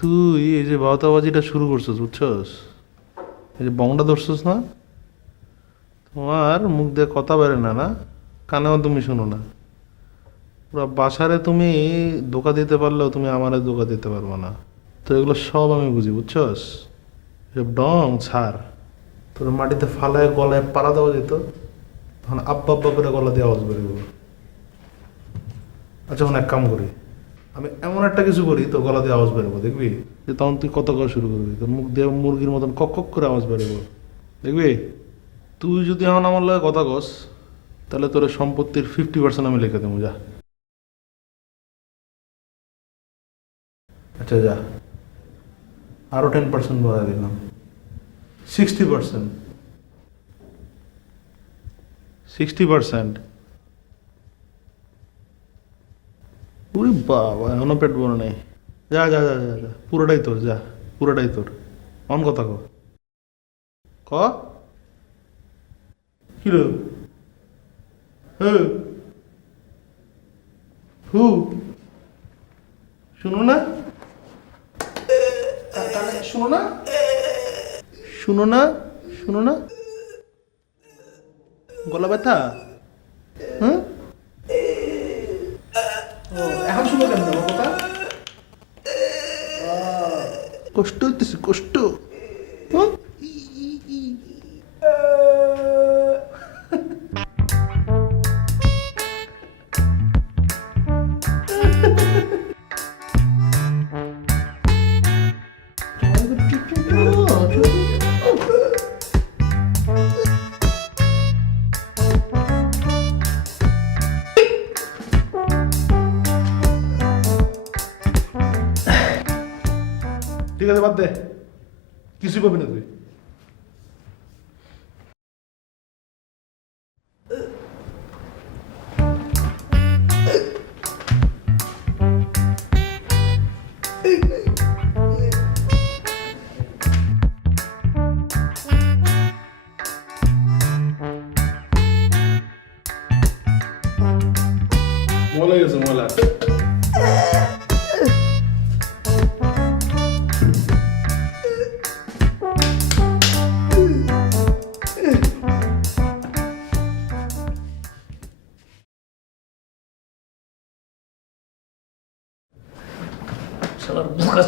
তুই এই যে বাউতাবাজিটা শুরু করছিস বুঝছস, এই যে বংটা ধরছিস না, তোমার মুখ দিয়ে কথা বেরে না, না কানেও তুমি শুনো না। পুরো বাসারে তুমি ধোকা দিতে পারলেও তুমি আমারে ধোকা দিতে পারবো না। তো এগুলো সব আমি বুঝি বুঝছস। এসব ডং ছাড়। তোর মাটিতে ফালায় গলায় পাড়া দেওয়া যেত, তখন আব্বা আব্বা করে গলা দিয়ে আওয়াজ বেরোবো। আচ্ছা এখন এক কাম করি, আমি এমন একটা কিছু করি তো গলা দিয়ে আওয়াজ বেরোবো, দেখবি? যে তখন তুই কত করা শুরু করবি, তোর মুখ দিয়ে মুরগির মতন কক কক করে আওয়াজ বেরোবো, দেখবি? তুই যদি এখন আমার লগে কথা কস, তাহলে তোর সম্পত্তির 50% আমি লিখে দেবো, যা। আচ্ছা যা, আরো 10% বাড়াই দিলাম, 60%। 60%। উরে বাবা, এখনো পেট ভরে নাই। যা যা যা যা যা, পুরোটাই তোর, যা, পুরোটাই তোর। অন কথা ক, ক। কিলো? হ্যাঁ। হু? শুনো না? কানে শুনো না? শুনো না? শুনো না? গলা ব্যথা? হ্যাঁ? ও, এখন শুনো কেন আমার কথা? কষ্ট হইতেছে, কষ্ট। হ্যাঁ? ঠিক আছে, বাদ দে, কিছুই পাবি না তুই। মলা গেছে, মলা। শালার বোকা